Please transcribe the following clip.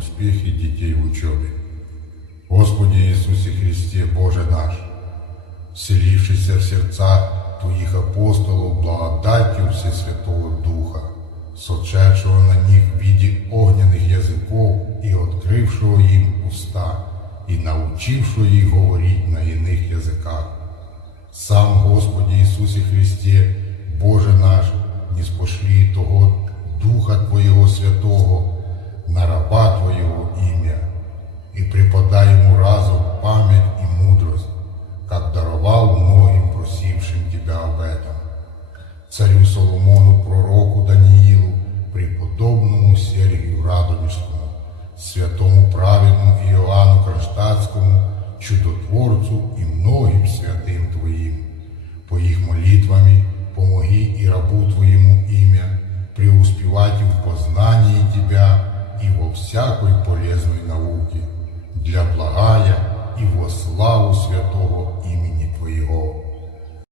успехи детей в учебе. Господи Иисусе Христе, Боже наш, вселившийся в сердца Твоих апостолов благодатью Всесвятого Духа, сошедшего на них в виде огненных языков и открывшего им уста, и научившего их говорить на иных языках. Сам Господи Ісусі Христе, Боже наш, не спошли того Духа Твоєго Святого даровал многим просившим Тебя об этом. Царю Соломону, пророку Даниилу, преподобному Сергию Радонежскому, святому праведному Иоанну Кронштадтскому, чудотворцу и многим святым Твоим. По их молитвами помоги и рабу Твоему имя преуспевать в познании Тебя и во всякой полезной науке, для благая и во славу святого